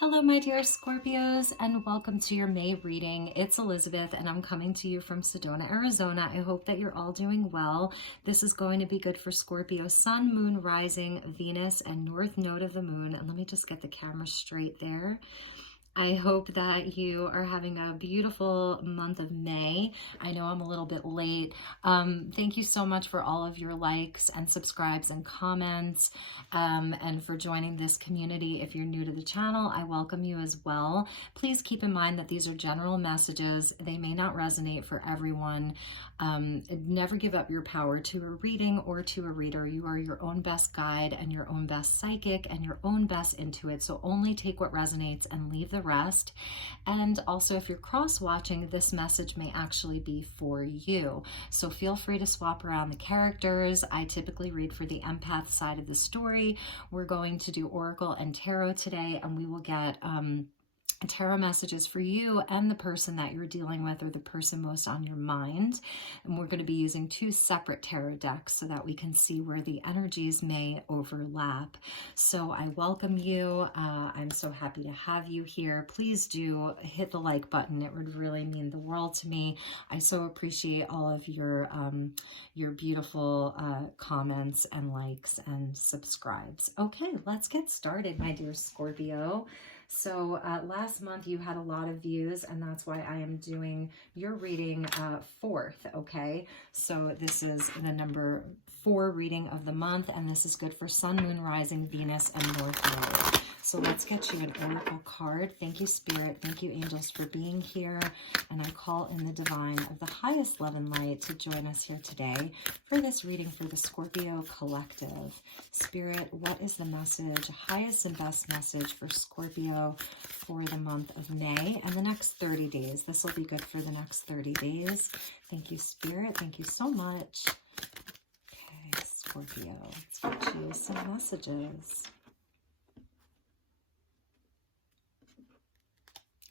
Hello, my dear Scorpios, and welcome to your May reading. It's Elizabeth, and I'm coming to you from Sedona, Arizona. I hope that you're all doing well. This is going to be good for Scorpio, Sun, Moon, Rising, Venus, and North Node of the Moon. And let me just get the camera straight there. I hope that you are having a beautiful month of May. I know I'm a little bit late. Thank you so much for all of your likes and subscribes and comments, and for joining this community. If you're new to the channel, I welcome you as well. Please keep in mind that these are general messages. They may not resonate for everyone. Never give up your power to a reading or to a reader. You are your own best guide and your own best psychic and your own best intuit. So only take what resonates and leave the rest. And also, if you're cross-watching, this message may actually be for you. So feel free to swap around the characters. I typically read for the empath side of the story. We're going to do Oracle and Tarot today, and we will get tarot messages for you and the person that you're dealing with, or the person most on your mind. And we're going to be using two separate tarot decks so that we can see where the energies may overlap. So I welcome you. I'm so happy to have you here. Please do hit the like button. It would really mean the world to me. I so appreciate all of your beautiful comments and likes and subscribes. Okay, let's get started, my dear Scorpio. So last month you had a lot of views, and that's why I am doing your reading fourth, okay? So this is the number 4 reading of the month, and this is good for Sun, Moon, Rising, Venus, and North Node. So let's get you an oracle card. Thank you, Spirit. Thank you, angels, for being here. And I call in the divine of the highest love and light to join us here today for this reading for the Scorpio collective. Spirit, what is the message, highest and best message for Scorpio for the month of May and the next 30 days? This will be good for the next 30 days. Thank you, Spirit. Thank you so much. Okay, Scorpio, let's get you some messages.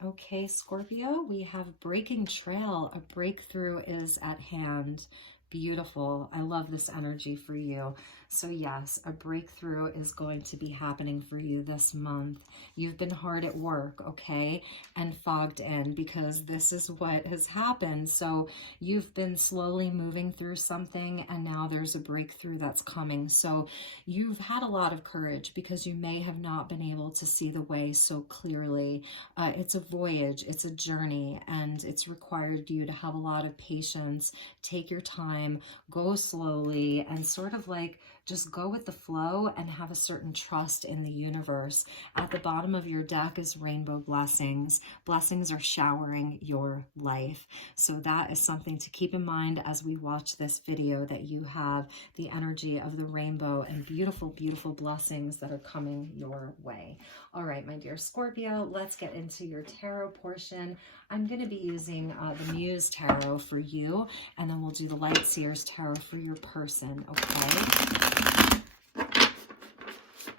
Okay, Scorpio, we have breaking trail. A breakthrough is at hand. Beautiful. I love this energy for you. So yes, a breakthrough is going to be happening for you this month. You've been hard at work, okay, and fogged in, because this is what has happened. So you've been slowly moving through something, and now there's a breakthrough that's coming. So you've had a lot of courage because you may have not been able to see the way so clearly. It's a voyage, it's a journey, and it's required you to have a lot of patience. Take your time, go slowly, and sort of like just go with the flow and have a certain trust in the universe. At the bottom of your deck is rainbow blessings. Blessings are showering your life. So that is something to keep in mind as we watch this video, that you have the energy of the rainbow and beautiful, beautiful blessings that are coming your way. All right, my dear Scorpio, let's get into your tarot portion. I'm going to be using the Muse Tarot for you, and then we'll do the Light Seers Tarot for your person, okay?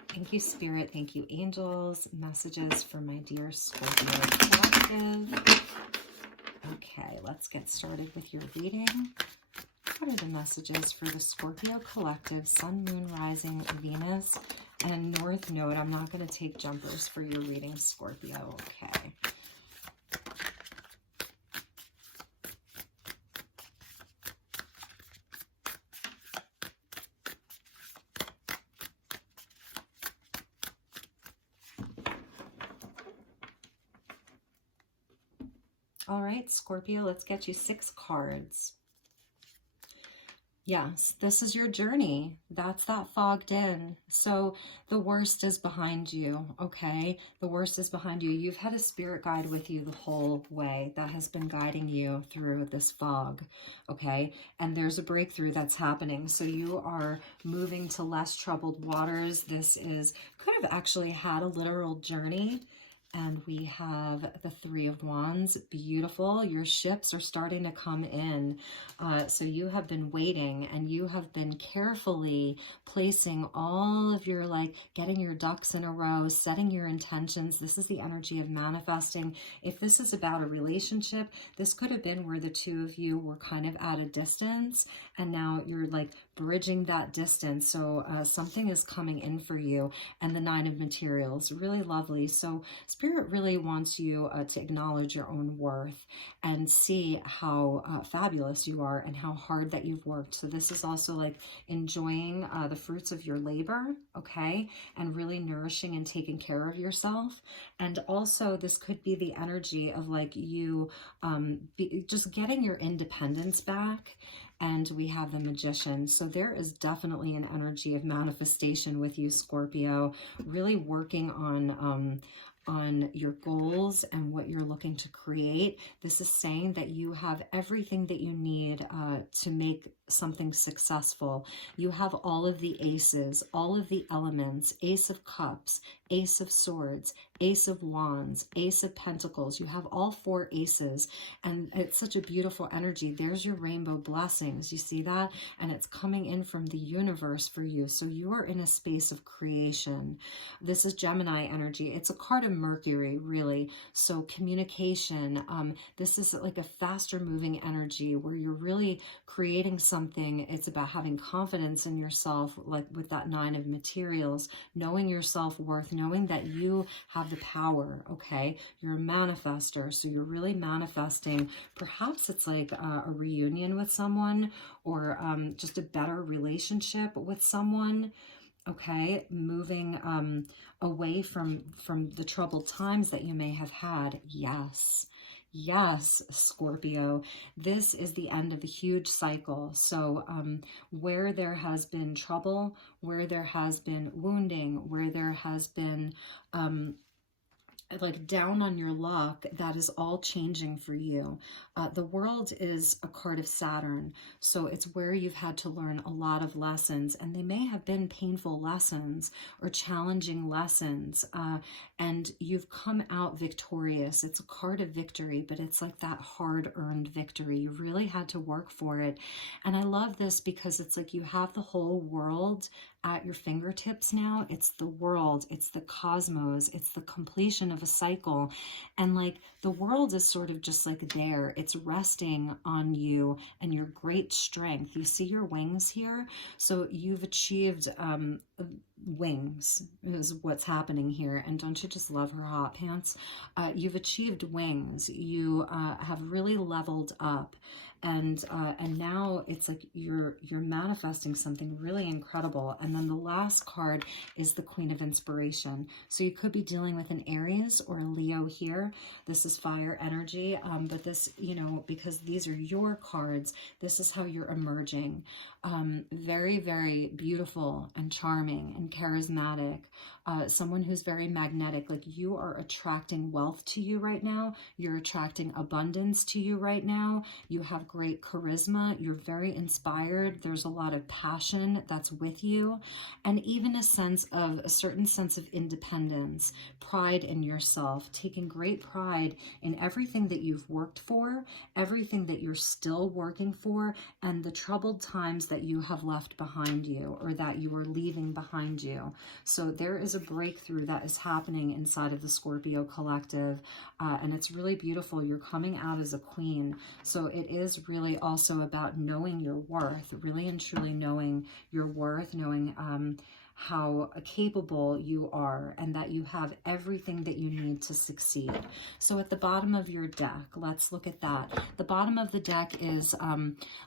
Thank you, Spirit. Thank you, angels. Messages for my dear Scorpio collective. Okay, let's get started with your reading. What are the messages for the Scorpio collective, Sun, Moon, Rising, Venus, and North Node? I'm not going to take jumpers for your reading, Scorpio. Okay. All right, Scorpio, let's get you 6 cards. Yes, this is your journey. That's that fogged in. So the worst is behind you, okay? The worst is behind you. You've had a spirit guide with you the whole way that has been guiding you through this fog, okay? And there's a breakthrough that's happening. So you are moving to less troubled waters. This could have actually had a literal journey. And we have the 3 of Wands. Beautiful. Your ships are starting to come in. So you have been waiting, and you have been carefully placing all of your, getting your ducks in a row, setting your intentions. This is the energy of manifesting. If this is about a relationship, this could have been where the 2 of you were kind of at a distance, and now you're bridging that distance. So something is coming in for you. And the Nine of Materials, really lovely. So Spirit really wants you to acknowledge your own worth and see how fabulous you are and how hard that you've worked. So this is also like enjoying the fruits of your labor, okay? And really nourishing and taking care of yourself. And also this could be the energy of like you just getting your independence back. And we have the Magician. So there is definitely an energy of manifestation with you, Scorpio, really working on your goals and what you're looking to create. This is saying that you have everything that you need to make something successful. You have all of the aces, all of the elements, Ace of Cups, Ace of Swords, Ace of Wands, Ace of Pentacles. You have all 4 aces, and it's such a beautiful energy. There's your rainbow blessings. You see that? And it's coming in from the universe for you. So you are in a space of creation. This is Gemini energy. It's a card of Mercury, really. So communication. This is like a faster moving energy where you're really creating something. It's about having confidence in yourself, like with that Nine of Materials, knowing your self-worth, knowing that you have the power, okay? You're a manifester, so you're really manifesting. Perhaps it's like a reunion with someone, or just a better relationship with someone, okay? Moving away from the troubled times that you may have had. Yes. Yes, Scorpio, this is the end of the huge cycle. So where there has been trouble, where there has been wounding, where there has been like down on your luck, that is all changing for you. The world is a card of Saturn, so it's where you've had to learn a lot of lessons, and they may have been painful lessons or challenging lessons, and you've come out victorious. It's a card of victory, but it's like that hard-earned victory. You really had to work for it. And I love this because it's like you have the whole world at your fingertips now. It's the world, it's the cosmos, it's the completion of a cycle. And like the world is sort of just like there. It's resting on you and your great strength. You see your wings here? So you've achieved wings is what's happening here. And don't you just love her hot pants? You've achieved wings. You have really leveled up. And now it's like you're manifesting something really incredible. And then the last card is the Queen of Inspiration. So you could be dealing with an Aries or a Leo here. This is fire energy, but this, you know, because these are your cards, this is how you're emerging. Very, very beautiful and charming and charismatic. Someone who's very magnetic. Like you are attracting wealth to you right now. You're attracting abundance to you right now. You have great charisma. You're very inspired. There's a lot of passion that's with you, and even a certain sense of independence, pride in yourself, taking great pride in everything that you've worked for, everything that you're still working for, and the troubled times that you have left behind you or that you are leaving behind you. So there is a breakthrough that is happening inside of the Scorpio collective, and it's really beautiful. You're coming out as a queen. So it is really also about knowing your worth, really and truly knowing your worth, knowing how capable you are and that you have everything that you need to succeed. So at the bottom of your deck, let's look at that. The bottom of the deck is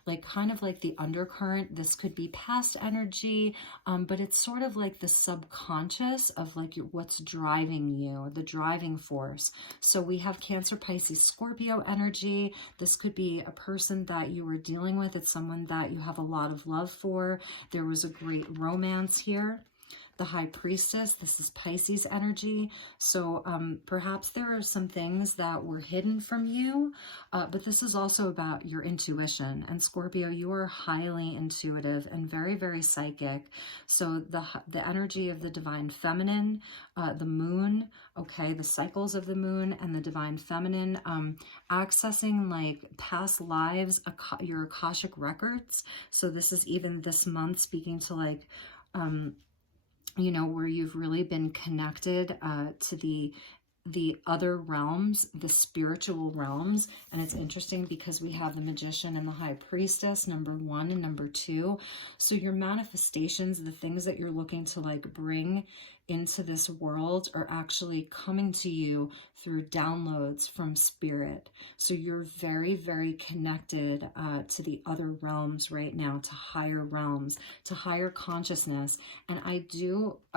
like kind of like the undercurrent. This could be past energy, but it's sort of like the subconscious of like what's driving you, the driving force. So we have Cancer, Pisces, Scorpio energy. This could be a person that you were dealing with. It's someone that you have a lot of love for. There was a great romance here. The High Priestess, this is Pisces energy. So perhaps there are some things that were hidden from you, but this is also about your intuition. And Scorpio, you are highly intuitive and very, very psychic. So the energy of the divine feminine, the moon, okay, the cycles of the moon and the divine feminine, accessing like past lives, your Akashic records. So this is even this month speaking to like, you know, where you've really been connected to the the other realms, the spiritual realms. And it's interesting because we have the Magician and the High Priestess, number 1 and number 2. So your manifestations, the things that you're looking to like bring into this world, are actually coming to you through downloads from spirit. So you're very, very connected to the other realms right now, to higher realms, to higher consciousness. And I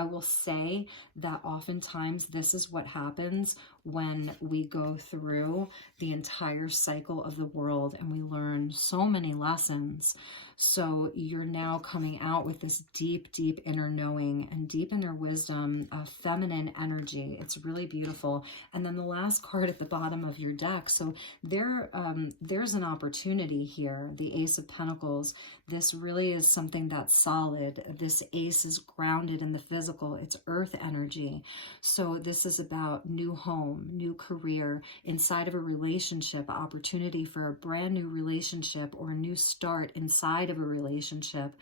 will say that oftentimes this is what happens when we go through the entire cycle of the world and we learn so many lessons. So you're now coming out with this deep, deep inner knowing and deep inner wisdom, feminine energy. It's really beautiful. And then the last card at the bottom of your deck. So there's an opportunity here, the Ace of Pentacles. This really is something that's solid. This ace is grounded in the physical. It's earth energy. So this is about new home, new career, inside of a relationship, opportunity for a brand new relationship or a new start inside of a relationship.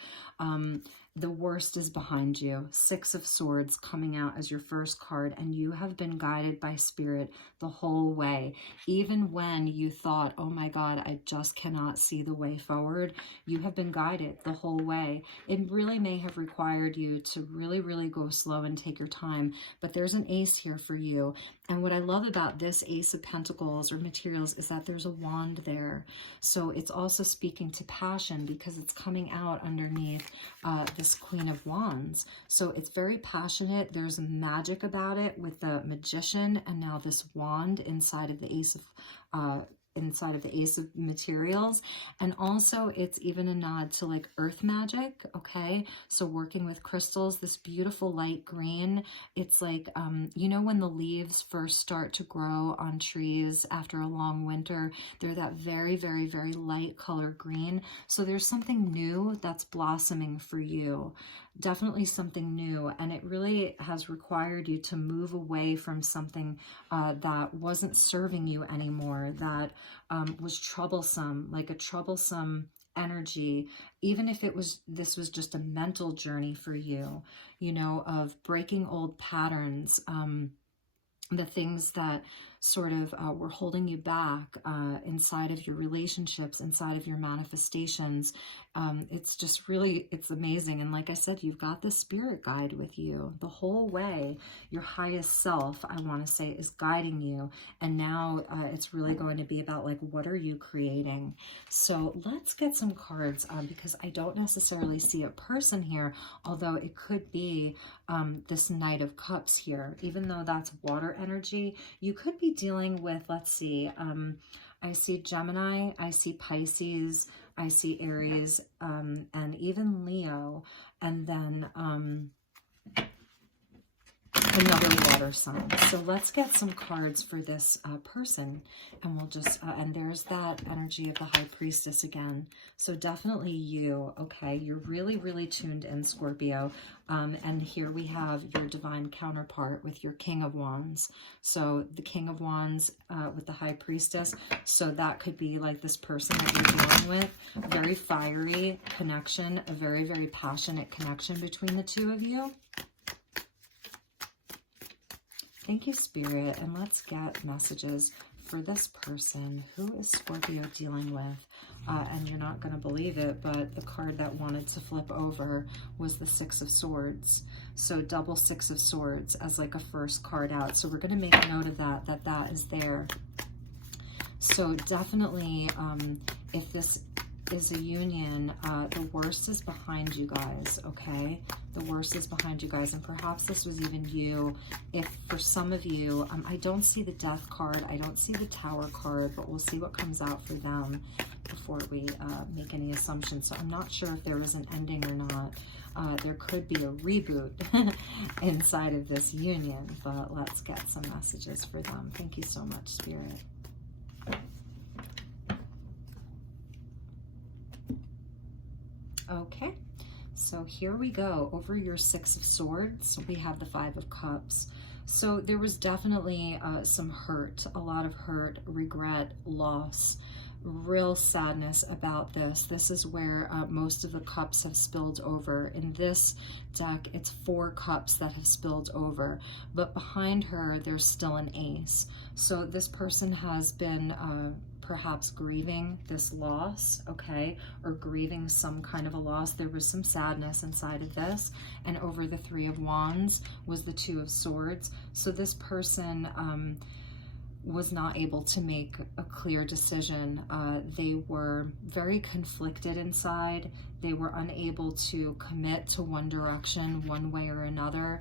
The worst is behind you. 6 of Swords coming out as your first card, and you have been guided by spirit the whole way. Even when you thought, oh my God, I just cannot see the way forward, you have been guided the whole way. It really may have required you to really, really go slow and take your time, but there's an ace here for you. And what I love about this Ace of Pentacles or materials is that there's a wand there. So it's also speaking to passion because it's coming out underneath this Queen of Wands. So it's very passionate. There's magic about it with the Magician and now this wand inside of the Ace of materials. And also it's even a nod to like earth magic. Okay, so working with crystals, this beautiful light green. It's like you know, when the leaves first start to grow on trees after a long winter, they're that very, very, very light color green. So there's something new that's blossoming for you. Definitely something new, and it really has required you to move away from something that wasn't serving you anymore, that was troublesome, like a troublesome energy, even if this was just a mental journey for you, you know, of breaking old patterns, the things that sort of were holding you back inside of your relationships, inside of your manifestations. It's just really, it's amazing. And like I said, you've got the spirit guide with you the whole way. Your highest self, I want to say, is guiding you. And now it's really going to be about like, what are you creating? So let's get some cards because I don't necessarily see a person here, although it could be this Knight of Cups here. Even though that's water energy, you could be dealing with, let's see, I see Gemini, I see Pisces, I see Aries, and even Leo, and then another water sign. So let's get some cards for this person, and we'll just, and there's that energy of the High Priestess again. So definitely you, okay? You're really, really tuned in, Scorpio. And here we have your divine counterpart with your King of Wands. So the King of Wands with the High Priestess. So that could be like this person that you're dealing with. Very fiery connection, a very, very passionate connection between the two of you. Thank you, Spirit. And let's get messages for this person. Who is Scorpio dealing with? And you're not going to believe it, but the card that wanted to flip over was the 6 of Swords. So double 6 of Swords as like a first card out. So we're going to make note of that, that is there. So definitely, if this is a union, the worst is behind you guys, okay? The worst is behind you guys, and perhaps this was even you. If for some of you, I don't see the Death card, I don't see the Tower card, but we'll see what comes out for them before we make any assumptions. So I'm not sure if there was an ending or not. There could be a reboot inside of this union, but let's get some messages for them. Thank you so much, Spirit. Okay, so here we go. Over your 6 of Swords, we have the 5 of Cups. So there was definitely some hurt, a lot of hurt, regret, loss real sadness about this. This is where most of the cups have spilled over. In this deck, it's 4 cups that have spilled over, but behind her, there's still an ace. So this person has been perhaps grieving this loss, okay, or grieving some kind of a loss. There was some sadness inside of this, and over the 3 of Wands was the 2 of Swords. So this person was not able to make a clear decision. They were very conflicted inside. They were unable to commit to one direction, one way or another.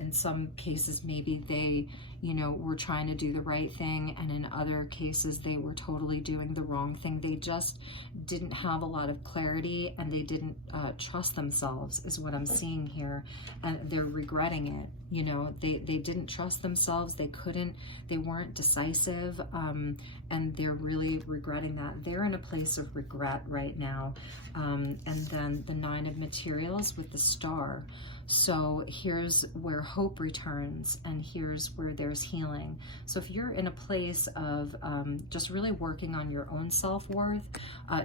In some cases, maybe they, you know, were trying to do the right thing, and in other cases, they were totally doing the wrong thing. They just didn't have a lot of clarity, and they didn't trust themselves, is what I'm seeing here. And they're regretting it. You know, they didn't trust themselves. They weren't decisive, and they're really regretting that. They're in a place of regret right now. And then the 9 of Materials with the Star. So here's where hope returns, and here's where there's healing. So if you're in a place of just really working on your own self-worth,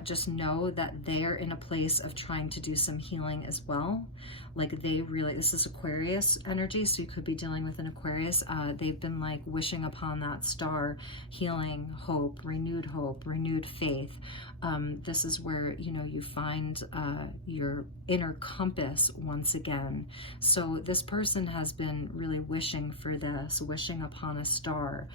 just know that they're in a place of trying to do some healing as well. Like they really, this is Aquarius energy, so you could be dealing with an Aquarius. They've been like wishing upon that star, healing, hope, renewed faith. This is where, you know, you find your inner compass once again. So this person has been really wishing for this, wishing upon a star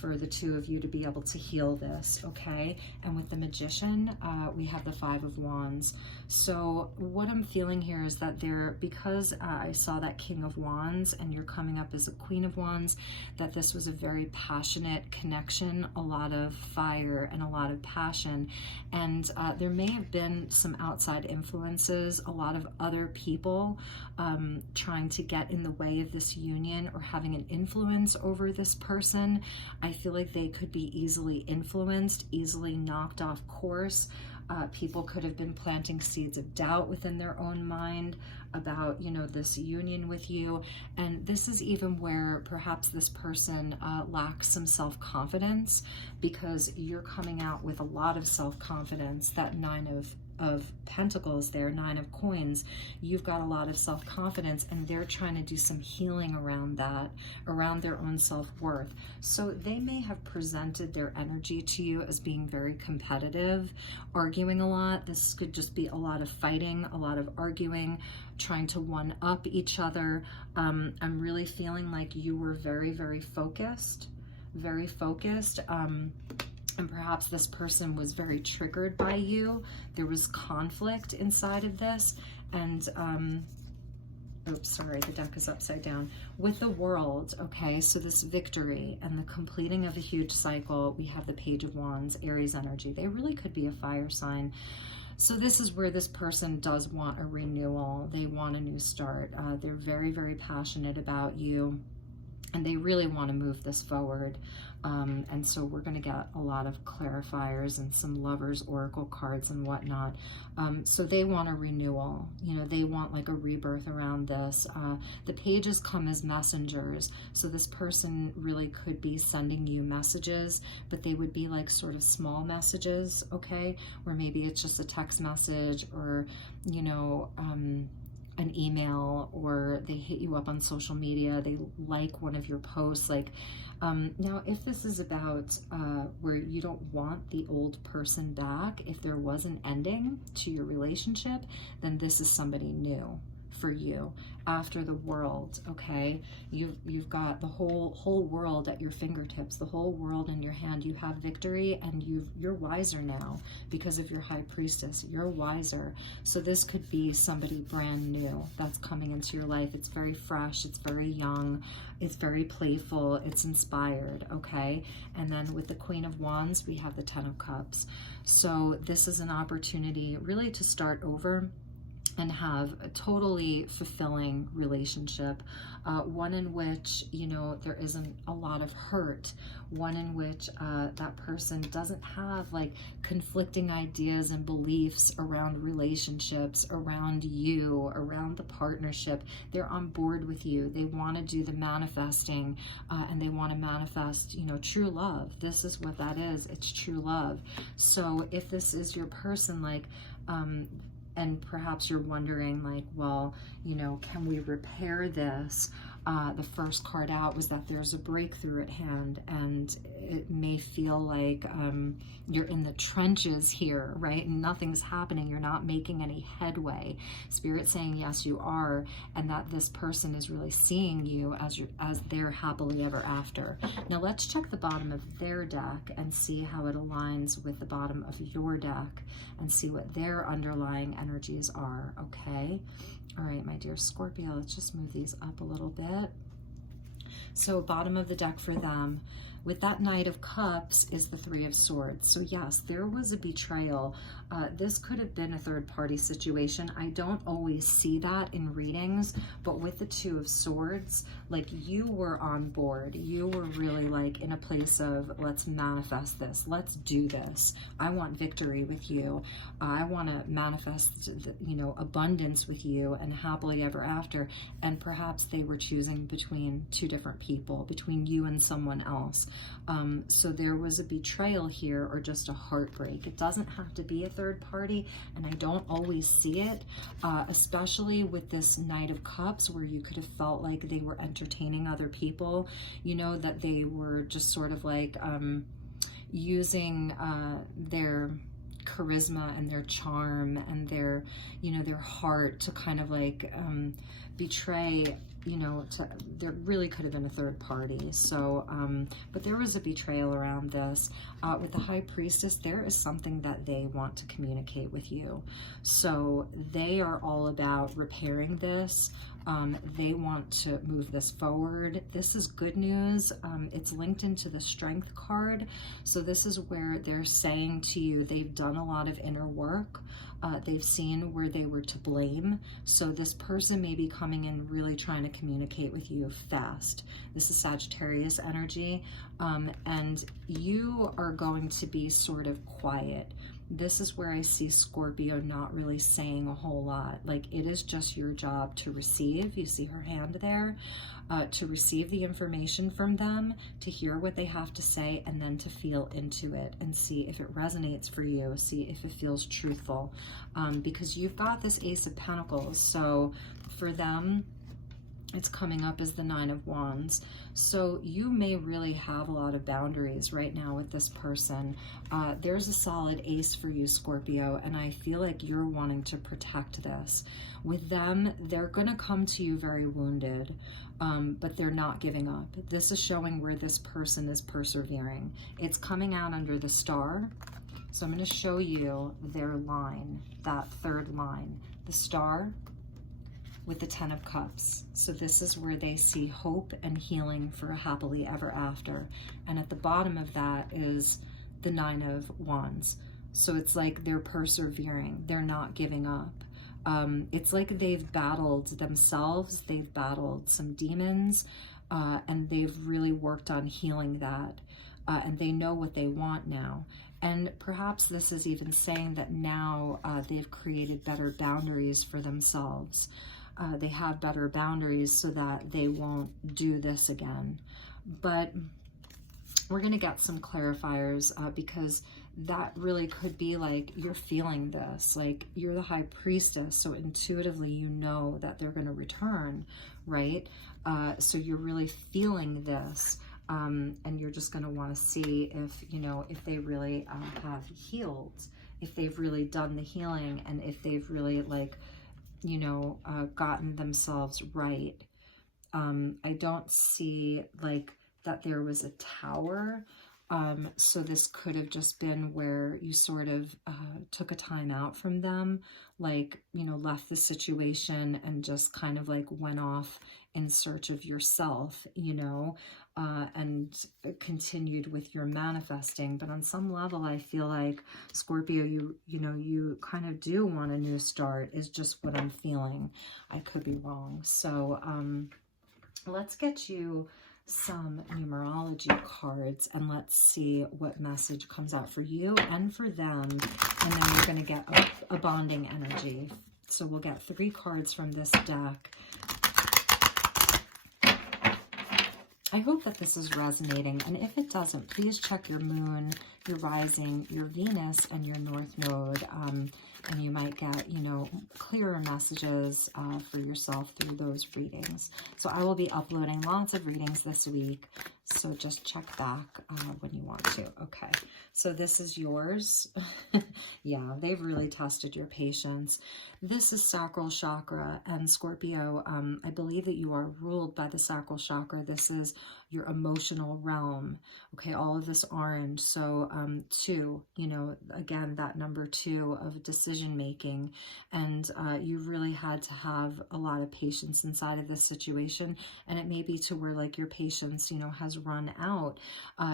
for the 2 of you to be able to heal this, okay? And with the Magician, we have the 5 of Wands. So what I'm feeling here is that because I saw that King of Wands and you're coming up as a Queen of Wands, that this was a very passionate connection, a lot of fire and a lot of passion. And there may have been some outside influences, a lot of other people trying to get in the way of this union or having an influence over this person. I feel like they could be easily influenced, easily knocked off course. People could have been planting seeds of doubt within their own mind about, you know, this union with you. And this is even where perhaps this person lacks some self-confidence, because you're coming out with a lot of self-confidence. That 9 of Pentacles there, 9 of Coins, you've got a lot of self-confidence, and they're trying to do some healing around that, around their own self-worth. So they may have presented their energy to you as being very competitive, arguing a lot. This could just be a lot of fighting, a lot of arguing, trying to one-up each other. I'm really feeling like you were very, very focused, and perhaps this person was very triggered by you. There was conflict inside of this. And, oops, sorry, the deck is upside down. With the World, okay, so this victory and the completing of a huge cycle, we have the Page of Wands, Aries energy. They really could be a fire sign. So this is where this person does want a renewal. They want a new start. They're very, very passionate about you, and they really want to move this forward. And so we're going to get a lot of clarifiers and some Lovers Oracle cards and whatnot. So they want a renewal. You know, they want like a rebirth around this. The pages come as messengers. So this person really could be sending you messages, but they would be like sort of small messages, okay? Where maybe it's just a text message, or, you know, an email, or they hit you up on social media, they like one of your posts. Like, now if this is about where you don't want the old person back, if there was an ending to your relationship, then this is somebody new for you. After the World, okay, you've got the whole world at your fingertips, the whole world in your hand. You have victory, and you're wiser now because of your High Priestess. You're wiser. So this could be somebody brand new that's coming into your life. It's very fresh, it's very young, it's very playful, it's inspired, okay? And then with the Queen of Wands, we have the 10 of Cups. So this is an opportunity really to start over. and have a totally fulfilling relationship, one in which, you know, there isn't a lot of hurt, one in which that person doesn't have like conflicting ideas and beliefs around relationships, around you, around the partnership. They're on board with you. They want to do the manifesting, and they want to manifest, you know, true love. This is what that is. It's true love. So if this is your person, like, and perhaps you're wondering, like, well, you know, can we repair this? The first card out was that there's a breakthrough at hand, and it may feel like you're in the trenches here, right? And nothing's happening. You're not making any headway. Spirit saying, yes, you are, and that this person is really seeing you as their happily ever after. Now let's check the bottom of their deck and see how it aligns with the bottom of your deck and see what their underlying energies are, okay? All right, my dear Scorpio, let's just move these up a little bit. So bottom of the deck for them, with that Knight of Cups is the Three of Swords. So yes, there was a betrayal. This could have been a third-party situation. I don't always see that in readings, but with the Two of Swords, like, you were on board. You were really like in a place of, let's manifest this. Let's do this. I want victory with you. I want to manifest, you know, abundance with you and happily ever after. And perhaps they were choosing between two different people, between you and someone else. So there was a betrayal here, or just a heartbreak. It doesn't have to be a third party, and I don't always see it, especially with this Knight of Cups, where you could have felt like they were entertaining other people, you know, that they were just sort of like using their charisma and their charm and their, you know, their heart to kind of like betray, you know, there really could have been a third party. So, but there was a betrayal around this. With the High Priestess, there is something that they want to communicate with you. So they are all about repairing this. They want to move this forward. This is good news. It's linked into the Strength card. So this is where they're saying to you, they've done a lot of inner work. They've seen where they were to blame. So this person may be coming in really trying to communicate with you fast. This is Sagittarius energy. And you are going to be sort of quiet. This is where I see Scorpio not really saying a whole lot. Like, it is just your job to receive. You see her hand there, to receive the information from them, to hear what they have to say, and then to feel into it and see if it resonates for you, see if it feels truthful. Because you've got this Ace of Pentacles. So for them, it's coming up as the Nine of Wands. So you may really have a lot of boundaries right now with this person. There's a solid ace for you, Scorpio, and I feel like you're wanting to protect this. With them, they're going to come to you very wounded, but they're not giving up. This is showing where this person is persevering. It's coming out under the Star. So I'm going to show you their line, that third line, the Star with the Ten of Cups. So this is where they see hope and healing for a happily ever after. And at the bottom of that is the Nine of Wands. So it's like they're persevering. They're not giving up. It's like they've battled themselves. They've battled some demons, and they've really worked on healing that. And they know what they want now. And perhaps this is even saying that now they've created better boundaries for themselves. They have better boundaries so that they won't do this again. But we're going to get some clarifiers, because that really could be like, you're feeling this, like you're the High Priestess, so intuitively you know that they're going to return, right? So you're really feeling this, and you're just going to want to see if, you know, if they really have healed, if they've really done the healing, and if they've really, like, you know, gotten themselves right. I don't see like that there was a tower. So this could have just been where you sort of took a time out from them, like, you know, left the situation and just kind of like went off in search of yourself, you know, and continued with your manifesting. But on some level, I feel like, Scorpio, you know, you kind of do want a new start, is just what I'm feeling. I could be wrong. So let's get you some numerology cards and let's see what message comes out for you and for them. And then you're going to get a bonding energy. So we'll get 3 cards from this deck. I hope that this is resonating, and if it doesn't, please check your moon, your rising, your Venus, and your North Node, and you might get, you know, clearer messages for yourself through those readings. So I will be uploading lots of readings this week, so just check back when you want to. Okay, so this is yours. Yeah, they've really tested your patience. This is sacral chakra, and Scorpio, I believe that you are ruled by the sacral chakra. This is your emotional realm. Okay, all of this orange. So 2, you know, again, that number 2 of decision making. And you really had to have a lot of patience inside of this situation. And it may be to where like your patience, you know, has run out.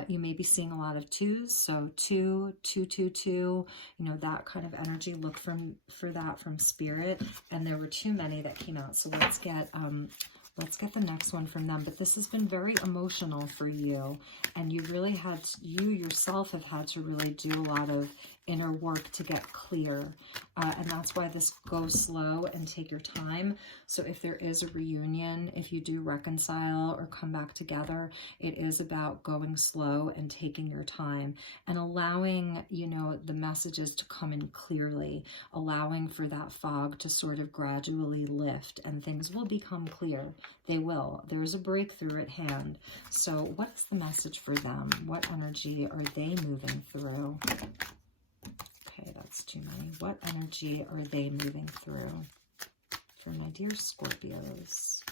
You may be seeing a lot of 2s. So 2, 2, 2, 2, you know, that kind of energy. Look for that from spirit. And there were too many that came out. So let's get the next one from them. But this has been very emotional for you, and you really had, you yourself have had to really do a lot of inner work to get clear. And that's why this goes slow and take your time. So if there is a reunion, if you do reconcile or come back together, it is about going slow and taking your time and allowing, you know, the messages to come in clearly, allowing for that fog to sort of gradually lift, and things will become clear. They will. There's a breakthrough at hand. So what is the message for them? What energy are they moving through? Okay, that's too many. What energy are they moving through? For my dear Scorpios,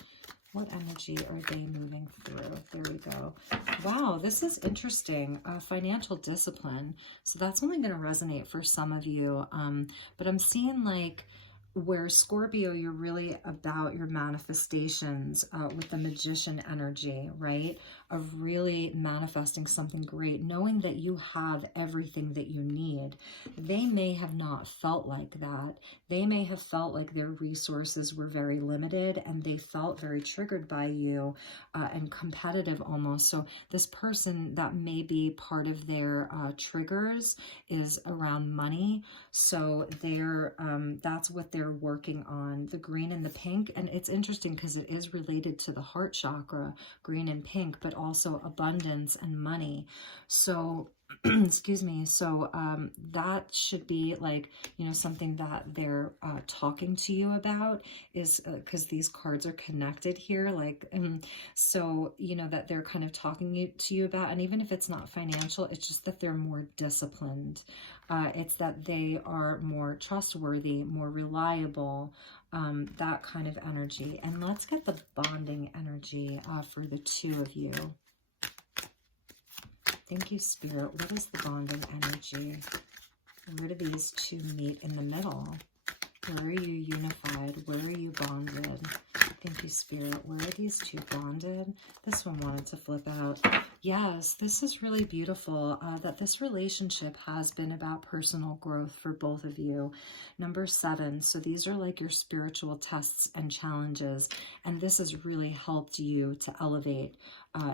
what energy are they moving through? There we go. Wow, this is interesting. Financial discipline. So that's only going to resonate for some of you. But I'm seeing like where Scorpio, you're really about your manifestations with the magician energy, right? Of really manifesting something great, knowing that you have everything that you need. They may have not felt like that. They may have felt like their resources were very limited, and they felt very triggered by you and competitive almost. So this person, that may be part of their triggers, is around money. So they're that's what they're working on, the green and the pink. And it's interesting because it is related to the heart chakra, green and pink, but also abundance and money. So excuse me. So that should be like, you know, something that they're talking to you about, is because these cards are connected here, like, so, you know, that they're kind of talking to you about. And even if it's not financial, it's just that they're more disciplined. It's that they are more trustworthy, more reliable, that kind of energy. And let's get the bonding energy for the 2 of you. Thank you, Spirit. What is the bonding energy? Where do these 2 meet in the middle? Where are you unified? Where are you bonded? Thank you, Spirit. Where are these 2 bonded? This one wanted to flip out. Yes, this is really beautiful, that this relationship has been about personal growth for both of you. Number 7, so these are like your spiritual tests and challenges, and this has really helped you to elevate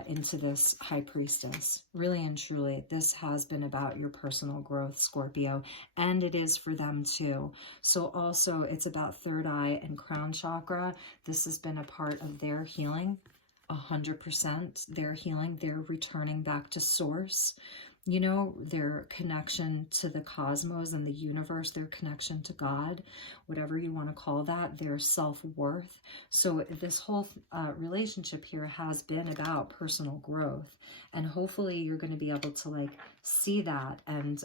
into this high priestess. Really and truly, this has been about your personal growth, Scorpio, and it is for them too. So also it's about third eye and crown chakra. This has been a part of their healing, 100%. Their healing, they're returning back to source. You know, their connection to the cosmos and the universe, their connection to God, whatever you want to call that, their self-worth. So this whole relationship here has been about personal growth. And hopefully you're going to be able to like see that and,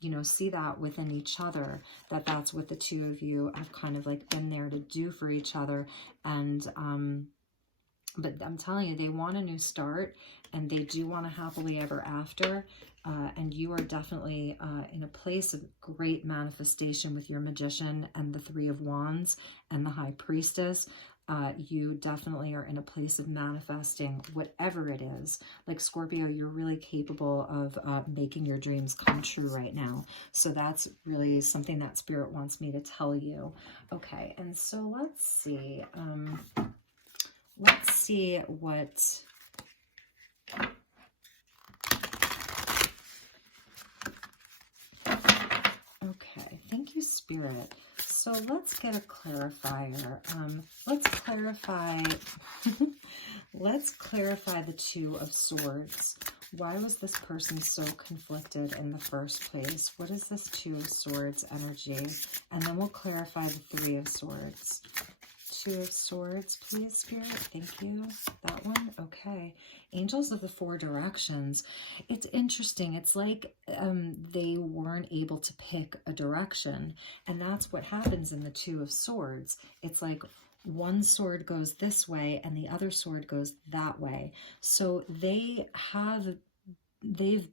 you know, see that within each other, that that's what the 2 of you have kind of like been there to do for each other. And, But I'm telling you, they want a new start, and they do want a happily ever after. And you are definitely in a place of great manifestation with your Magician and the Three of Wands and the High Priestess. You definitely are in a place of manifesting whatever it is. Like Scorpio, you're really capable of making your dreams come true right now. So that's really something that Spirit wants me to tell you. Okay, and so let's see. Let's see what... Okay, thank you, Spirit. So let's get a clarifier. Let's clarify, let's clarify the Two of Swords. Why was this person so conflicted in the first place? What is this Two of Swords energy? And then we'll clarify the Three of Swords. Two of Swords, please, Spirit. Thank you. That one. Okay. Angels of the Four Directions. It's interesting. It's like they weren't able to pick a direction. And that's what happens in the Two of Swords. It's like one sword goes this way and the other sword goes that way. So they've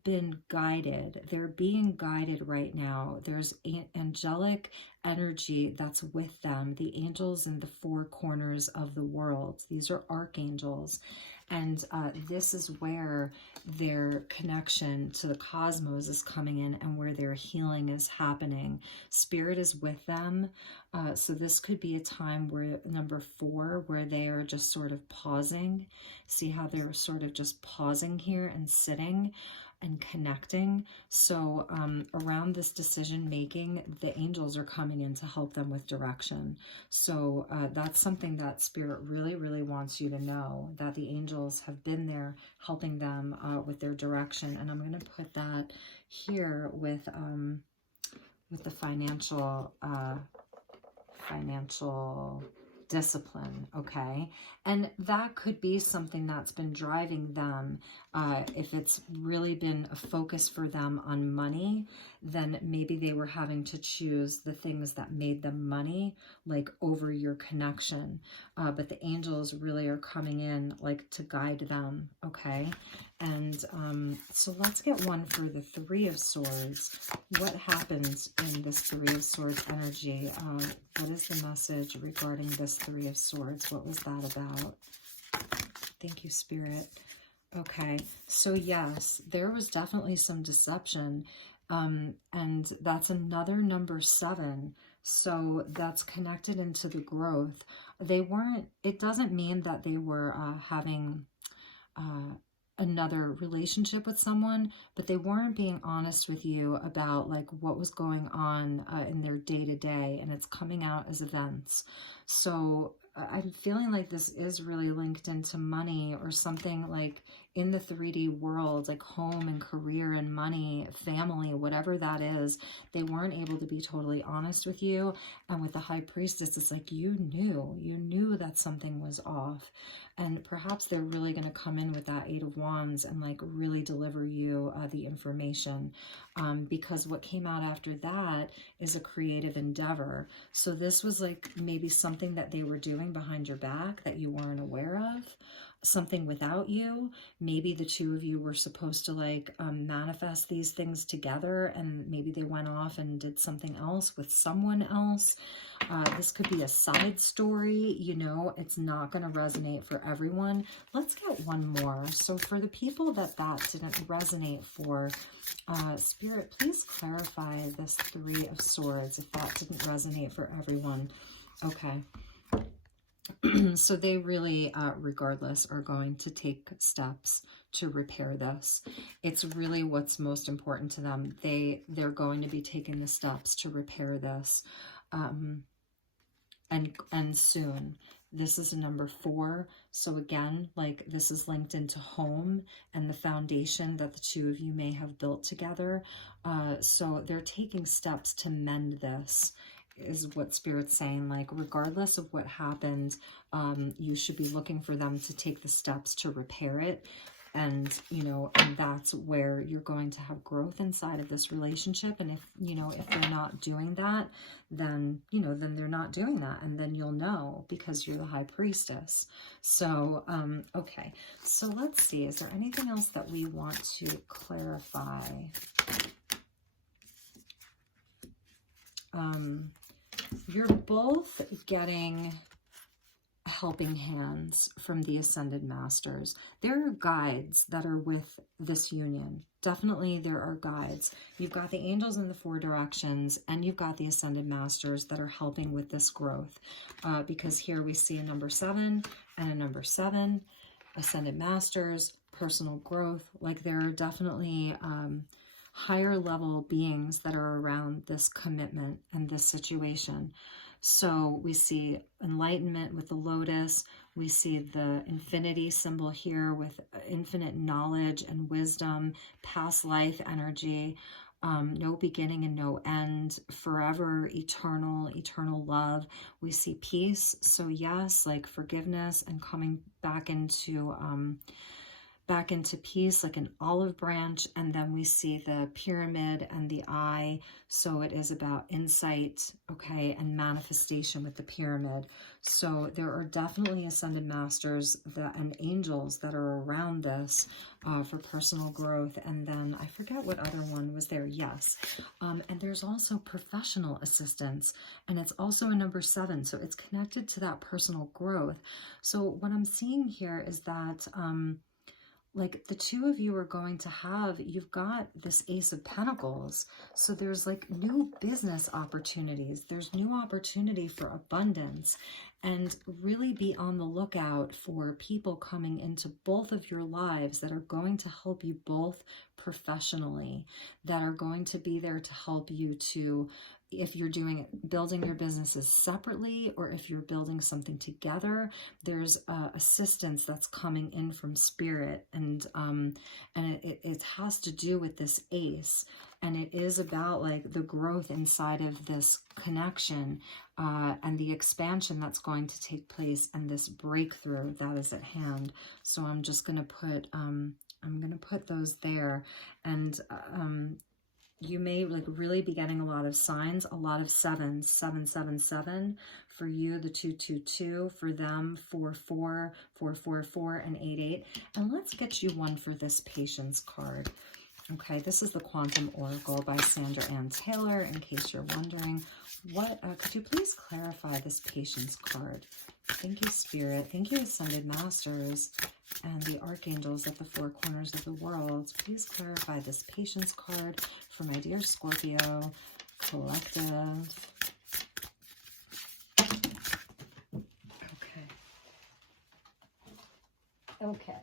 been guided. They're being guided right now. There's angelic energy that's with them. The angels in the four corners of the world. These are archangels. And this is where their connection to the cosmos is coming in and where their healing is happening. Spirit is with them. So this could be a time where, number 4, where they are just sort of pausing. See how they're sort of just pausing here and sitting and connecting. So around this decision making, the angels are coming in to help them with direction. So that's something that Spirit really, really wants you to know, that the angels have been there helping them with their direction. And I'm going to put that here with the financial discipline, okay? And that could be something that's been driving them. If it's really been a focus for them on money, then maybe they were having to choose the things that made them money, like over your connection. But the angels really are coming in like to guide them, okay? And so let's get one for the Three of Swords. What happens in this Three of Swords energy? What is the message regarding this Three of Swords? What was that about? Thank you, Spirit. Okay, so yes, there was definitely some deception. And that's another number 7. So that's connected into the growth. They weren't, it doesn't mean that they were having another relationship with someone, but they weren't being honest with you about like what was going on in their day-to-day, and it's coming out as events. So I'm feeling like this is really linked into money or something, like in the 3D world, like home and career and money, family, whatever that is. They weren't able to be totally honest with you. And with the High Priestess, it's like you knew that something was off. And perhaps they're really going to come in with that 8 of Wands and like really deliver you the information. Because what came out after that is a creative endeavor. So this was like maybe something that they were doing behind your back that you weren't aware of. Something without you. Maybe the two of you were supposed to like manifest these things together, and maybe they went off and did something else with someone else. This could be a side story, you know, it's not going to resonate for everyone. Let's get one more. So for the people that didn't resonate for, Spirit, please clarify this 3 of Swords if that didn't resonate for everyone. Okay. So they really, regardless, are going to take steps to repair this. It's really what's most important to them. They're going to be taking the steps to repair this, and soon. This is a number 4. So again, like this is linked into home and the foundation that the two of you may have built together. So they're taking steps to mend this, is what Spirit's saying. Like regardless of what happened, you should be looking for them to take the steps to repair it. And, you know, and that's where you're going to have growth inside of this relationship. And if, you know, if they're not doing that, then, you know, then they're not doing that. And then you'll know because you're the high priestess. So, okay. So let's see, is there anything else that we want to clarify? You're both getting helping hands from the Ascended Masters. There are guides that are with this union. Definitely there are guides. You've got the angels in the 4 directions, and you've got the Ascended Masters that are helping with this growth. Because here we see a number 7 and a number 7, Ascended Masters, personal growth. Like there are definitely higher level beings that are around this commitment and this situation. So we see enlightenment with the lotus. We see the infinity symbol here with infinite knowledge and wisdom, past life energy, no beginning and no end, forever, eternal love. We see peace. So yes, like forgiveness and coming back into peace, like an olive branch. And then we see the pyramid and the eye. So it is about insight, okay, and manifestation with the pyramid. So there are definitely Ascended Masters and angels that are around this for personal growth. And then I forget what other one was there. Yes. And there's also professional assistance, and it's also a number 7. So it's connected to that personal growth. So what I'm seeing here is that like the 2 of you are going to have, you've got this Ace of Pentacles. So there's like new business opportunities. There's new opportunity for abundance, and really be on the lookout for people coming into both of your lives that are going to help you both professionally, that are going to be there to help you to, if you're building your businesses separately, or if you're building something together, there's assistance that's coming in from spirit, and it has to do with this ace, and it is about like the growth inside of this connection and the expansion that's going to take place, and this breakthrough that is at hand. So I'm just going to put those there, and you may like really be getting a lot of signs, a lot of 7s, 777 for you, the 222 for them, 44, 444, and 88. And let's get you one for this patience card. Okay, this is the Quantum Oracle by Sandra Ann Taylor. In case you're wondering, what could you please clarify this patience card? Thank you, Spirit. Thank you, Ascended Masters and the Archangels at the 4 corners of the world. Please clarify this patience card for my dear Scorpio collective. Okay.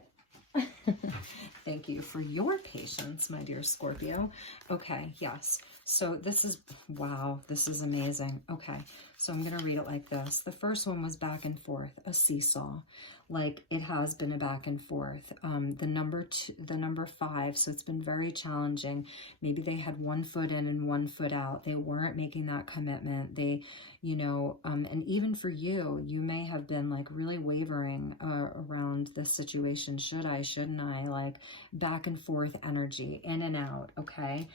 Thank you for your patience, my dear Scorpio. Okay, yes. So this is, wow, this is amazing. Okay, so I'm going to read it like this. The first one was back and forth, a seesaw. Like it has been a back and forth. The number 5, so it's been very challenging. Maybe they had 1 foot in and 1 foot out. They weren't making that commitment. They, you know, and even for you, you may have been like really wavering around this situation. Should I, shouldn't I? Like back and forth energy, in and out, okay?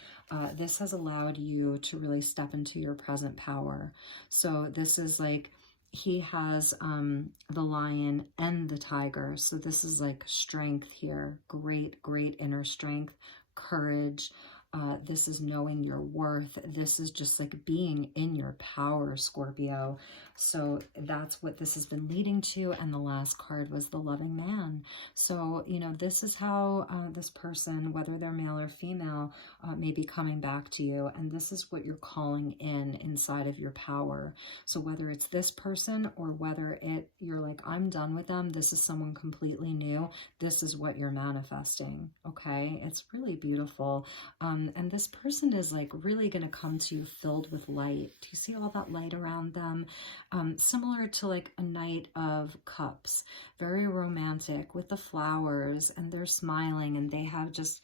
This has allowed you to really step into your present power. So this is like, he has the lion and the tiger. So this is like strength here. Great inner strength, courage. This is knowing your worth. This is just like being in your power, Scorpio. So that's what this has been leading to. And the last card was the loving man. So, you know, this is how this person, whether they're male or female, may be coming back to you. And this is what you're calling inside of your power. So whether it's this person or whether you're like, I'm done with them, this is someone completely new, this is what you're manifesting. Okay. It's really beautiful. And this person is like really going to come to you filled with light. Do you see all that light around them? Similar to like a Knight of Cups, very romantic with the flowers, and they're smiling, and they have just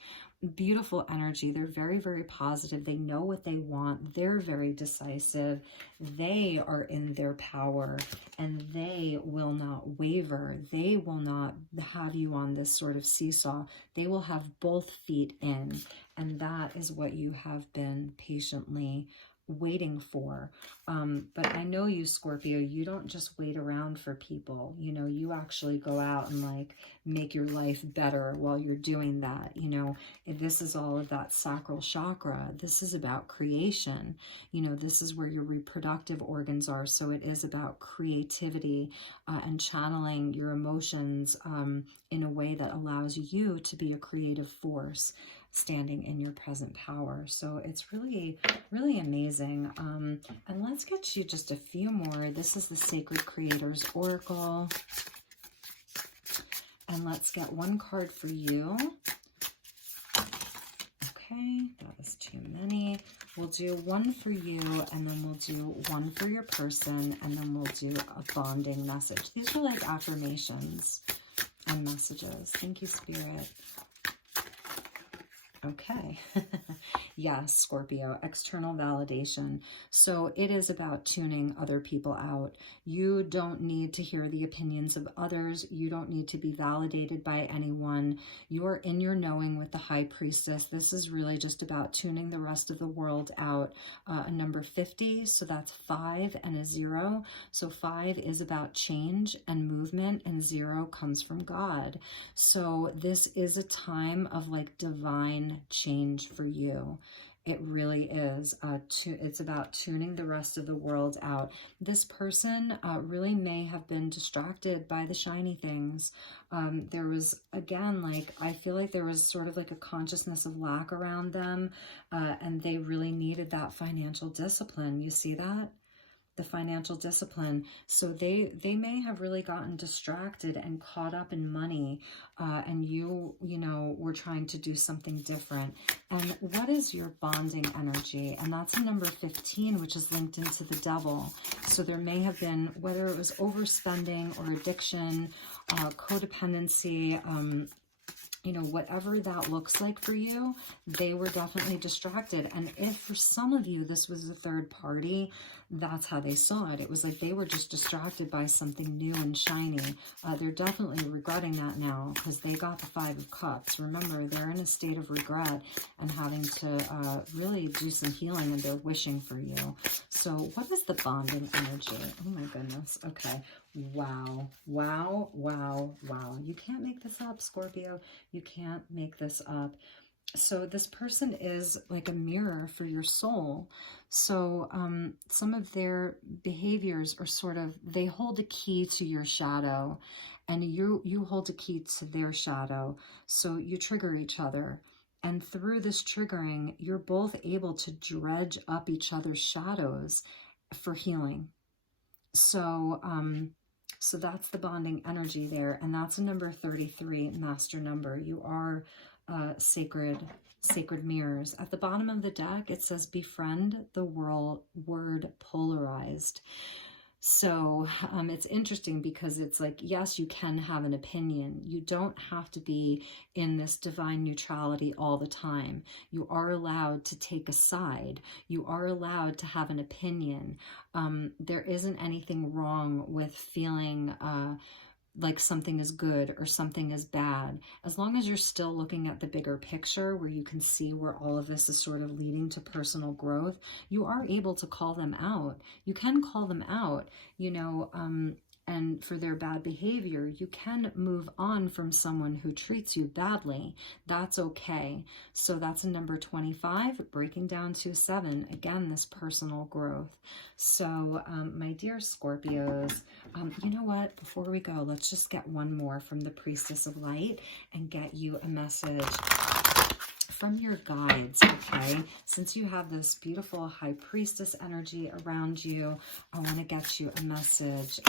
beautiful energy. They're very, very positive. They know what they want. They're very decisive. They are in their power, and they will not waver. They will not have you on this sort of seesaw. They will have both feet in, and that is what you have been patiently waiting for. But I know you, Scorpio, you don't just wait around for people. You know, you actually go out and like make your life better while you're doing that. You know, this is all of that sacral chakra. This is about creation. You know, this is where your reproductive organs are. So it is about creativity and channeling your emotions in a way that allows you to be a creative force standing in your present power. So it's really, really amazing. And let's get you just a few more. This is the Sacred Creators Oracle. And let's get one card for you. Okay, that was too many. We'll do one for you, and then we'll do one for your person, and then we'll do a bonding message. These are like affirmations and messages. Thank you, Spirit. Okay. Yes, Scorpio, external validation. So it is about tuning other people out. You don't need to hear the opinions of others. You don't need to be validated by anyone. You're in your knowing with the High Priestess. This is really just about tuning the rest of the world out. A number 50, so that's 5 and a 0. So 5 is about change and movement, and 0 comes from God. So this is a time of like divine change for you. It really is. It's about tuning the rest of the world out. This person really may have been distracted by the shiny things. There was, again, like, I feel like there was sort of like a consciousness of lack around them, and they really needed that financial discipline. You see that? The financial discipline. So they may have really gotten distracted and caught up in money, and you know, were trying to do something different. And what is your bonding energy? And that's a number 15, which is linked into the devil. So there may have been, whether it was overspending or addiction, codependency, you know, whatever that looks like for you, they were definitely distracted. And if for some of you, this was a third party, that's how they saw it. It was like they were just distracted by something new and shiny. They're definitely regretting that now because they got the 5 of Cups. Remember, they're in a state of regret and having to really do some healing, and they're wishing for you. So what is the bonding energy? Oh my goodness. Okay. Wow. Wow. Wow. Wow. You can't make this up, Scorpio. You can't make this up. So this person is like a mirror for your soul. So some of their behaviors are sort of, they hold a key to your shadow, and you hold a key to their shadow. So you trigger each other. And through this triggering, you're both able to dredge up each other's shadows for healing. So, so that's the bonding energy there. And that's a number 33, master number. You are sacred mirrors. At the bottom of the deck, it says befriend the word polarized. So it's interesting because it's like, yes, you can have an opinion. You don't have to be in this divine neutrality all the time. You are allowed to take a side. You are allowed to have an opinion. There isn't anything wrong with feeling like something is good or something is bad, as long as you're still looking at the bigger picture where you can see where all of this is sort of leading to personal growth. You are able to call them out. You can call them out, you know, and for their bad behavior. You can move on from someone who treats you badly. That's okay. So that's a number 25, breaking down to 7. Again, this personal growth. So my dear Scorpios, you know what? Before we go, let's just get one more from the Priestess of Light and get you a message from your guides, okay? Since you have this beautiful High Priestess energy around you, I want to get you a message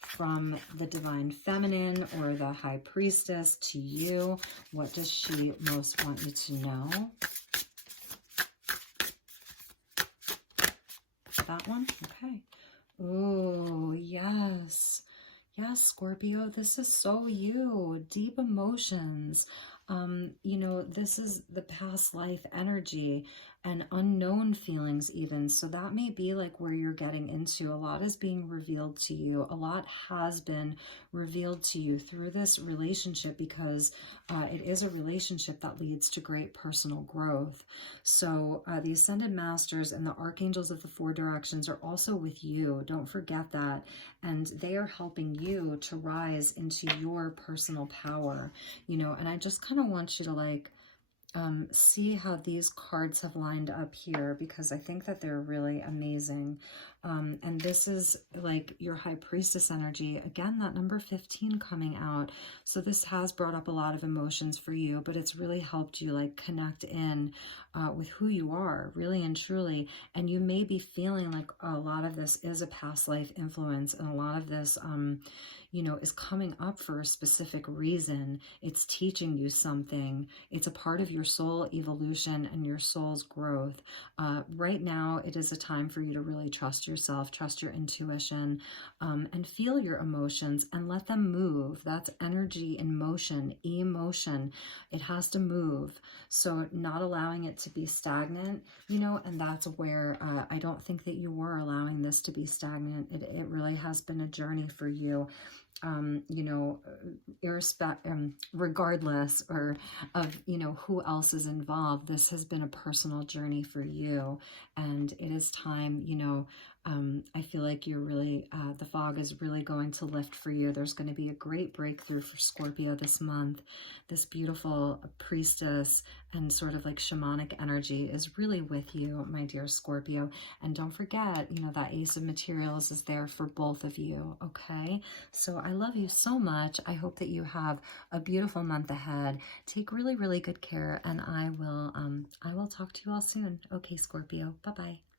from the Divine Feminine or the High Priestess to you. What does she most want you to know? That one? Okay. Oh, yes. Yes, Scorpio, this is so you. Deep emotions. You know, this is the past life energy and unknown feelings even. So that may be like where you're getting into. A lot is being revealed to you. A lot has been revealed to you through this relationship, because it is a relationship that leads to great personal growth. So the Ascended Masters and the Archangels of the Four Directions are also with you. Don't forget that. And they are helping you to rise into your personal power, you know. And I just kind of want you to like see how these cards have lined up here, because I think that they're really amazing. And this is like your High Priestess energy. Again, that number 15 coming out. So this has brought up a lot of emotions for you, but it's really helped you like connect in with who you are, really and truly. And you may be feeling like a lot of this is a past life influence, and a lot of this, you know, is coming up for a specific reason. It's teaching you something. It's a part of your soul evolution and your soul's growth. Right now, it is a time for you to really trust yourself, trust your intuition, and feel your emotions and let them move. That's energy in motion, emotion. It has to move. So not allowing it to be stagnant, you know, and that's where I don't think that you were allowing this to be stagnant. It really has been a journey for you. You know, regardless or of, you know, who else is involved, this has been a personal journey for you. And it is time, you know, I feel like you're really, the fog is really going to lift for you. There's going to be a great breakthrough for Scorpio this month. This beautiful priestess and sort of like shamanic energy is really with you, my dear Scorpio. And don't forget, you know, that Ace of Materials is there for both of you, okay? So I love you so much. I hope that you have a beautiful month ahead. Take really, really good care, and I will talk to you all soon. Okay, Scorpio. Bye-bye.